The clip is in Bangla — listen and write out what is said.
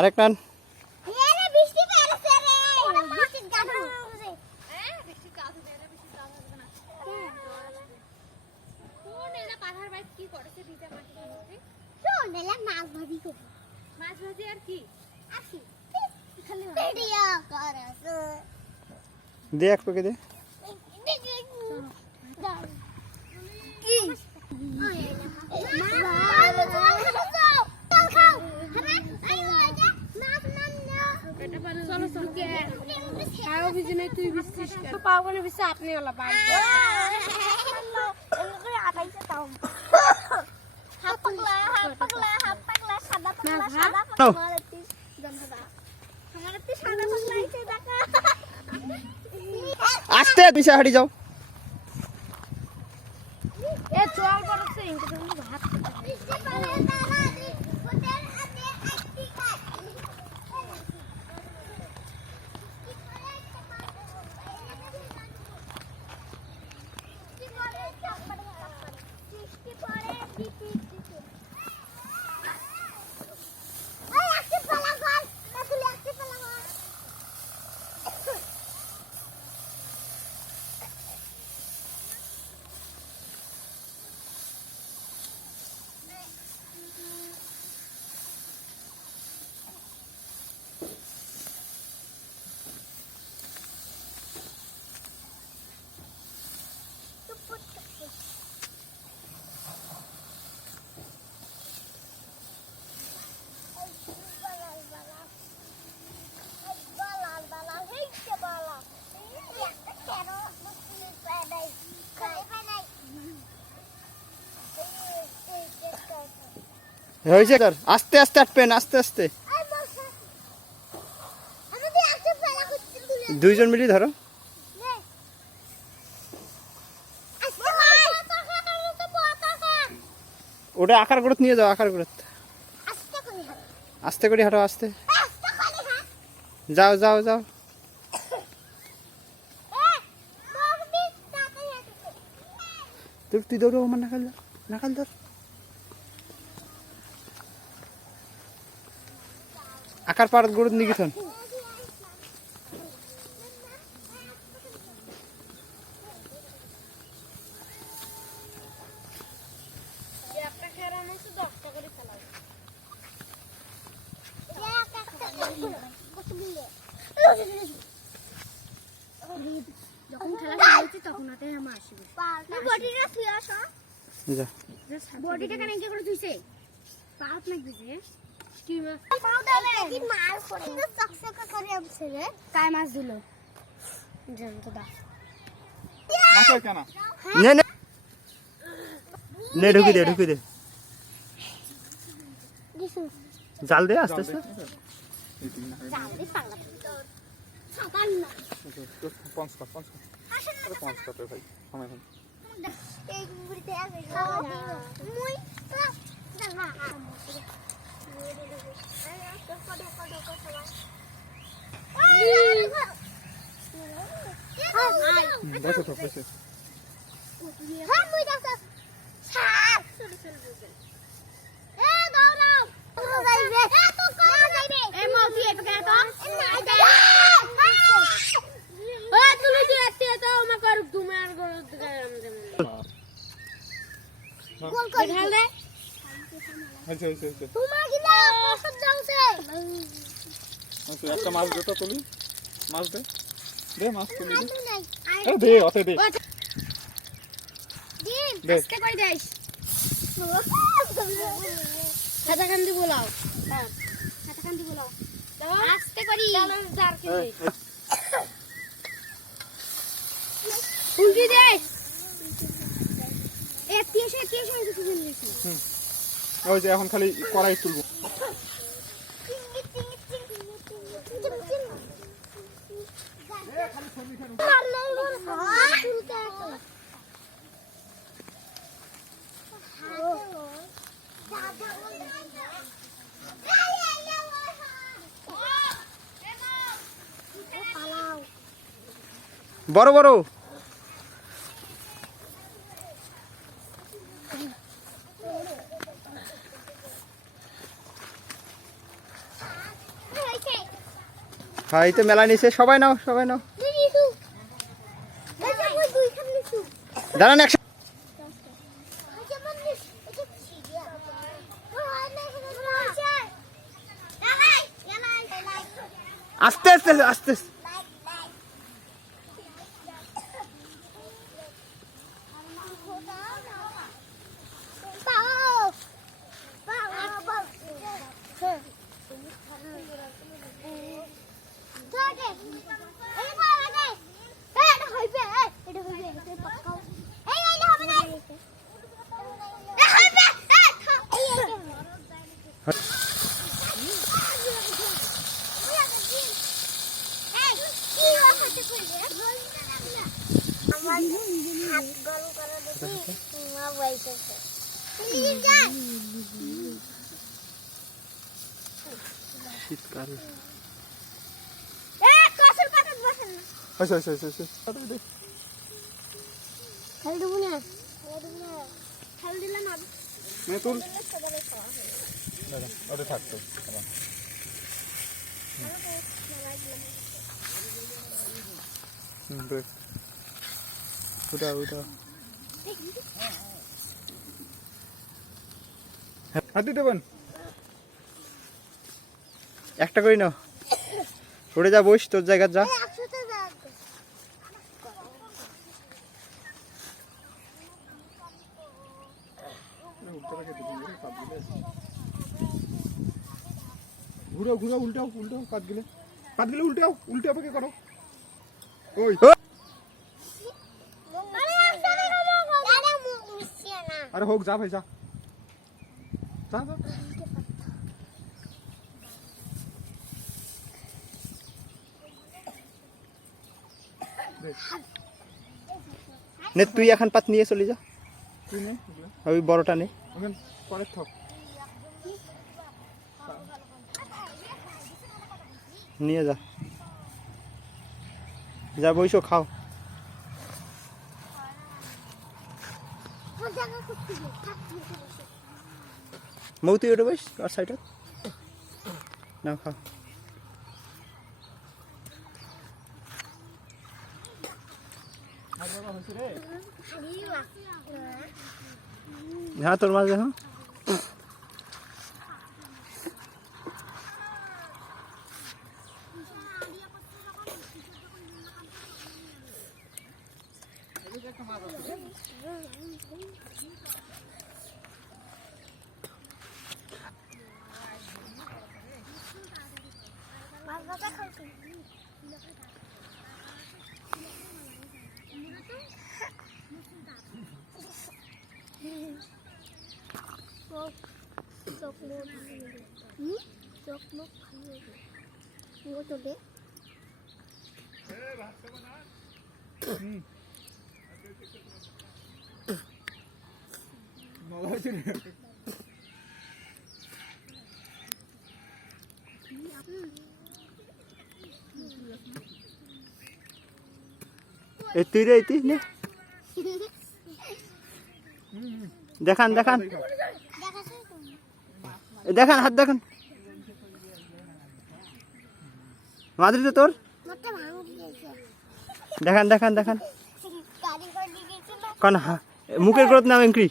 আরেক টান। দে এক পেকে দে। আস্তে পিছে হাঁটি যাও। হয়েছে স্যার, আস্তে আস্তে আটপেন, আস্তে আস্তে। দুইজন মিলি ধরো। ওটা আকার গ্রোথ নিয়ে যাও, আকার গ্রোথ। আস্তে করে হাঁটো, আস্তে। যাও যাও যাও। তুই দৌড়ো, আমার নাকাল ধর, নাকাল ধর। আকার পার গ্রোথ নিয়ে গেছেন। যখন খেলা শুরু হচ্ছে তখন হাতে আমার আসবে। বডিটা শুয়ে আসো। যা। বডিটা কেন কি করে ধুইছে? পাত না দিছে। কি মাছ? পাও দালে কি মাছ করে। কিন্তু চকচকা করে আমছে রে। কাই মাছ দিল? জান তো দা। মাছ কেন? নে নে। নে ঢুকি দে, ঢুকি দে। দিছু। জাল দে আস্তে আস্তে। জাল দে পাগলা। সাবান না। পঞ্চ কাটে ভাই। সময় হয়। এই গুড়িতে আছে। মুই তো জানা। দেখো তো পয়সা। হ্যাঁ মুই দাও। ছাড়। এ দাও দাও। যাইবে। এ তো কোন যাইবে? এই মাউতি এত কে তো? নাই যাইবে। ও তুই যে এত তো আমার কর তুমি আর গর গোল কর ঢাল দে। আচ্ছা। তোমার গিলা ওষুধ দাওছে। আচ্ছা একটা মাছ দে তো তুলি। মাছ দে। দে মাছ তুলি দে। নাই। আরে দে ওতে দে। দিন। দে। আজকে কই দেইস? খাতা কান্দি বলাও। হ্যাঁ। খাতা কান্দি বলাও। দাও আস্তে করি। চলো জার কে দে। উল্টি দে। এ তিসে কিছু দিয়েছি। ওই যে এখন খালি কড়াই তুলবো। বড় বড়। হ্যাঁ এই তো মেলা নিছে, সবাই নাও সবাই নাও। দাঁড়ান একসাথে। আস্তে আস্তে আস্তে আস্তে। শীতকাল থাকতো উঠা উঠা। হাতি দেবেন একটা করে নাও, উঠে যা, বস তোর জায়গা যা। ঘুরো ঘুরো, উল্টাও উল্টাও, পাত গেলে উল্টাও, উল্টে পাকে করো। ওই আরে হোক, যা ভাই যা যা যা। নে তুই এখন পাত নিয়ে চলে যা, তুই নে ওই বড়টা নে। ওখানে পরে থাক। নিয়ে যা, যা বইসো খাও। মৌ তুই ওটা বস আর সাইডে না, খাও। হ্যাঁ তোর মাঝে, হ্যাঁ এই তুই রে, তুই নে, দেখান দেখান দেখান, হাত দেখান। মাধুরী তো তোর, দেখান দেখান দেখান। কারণ মুখের গ্রোথ নাম এঙ্ক্রি।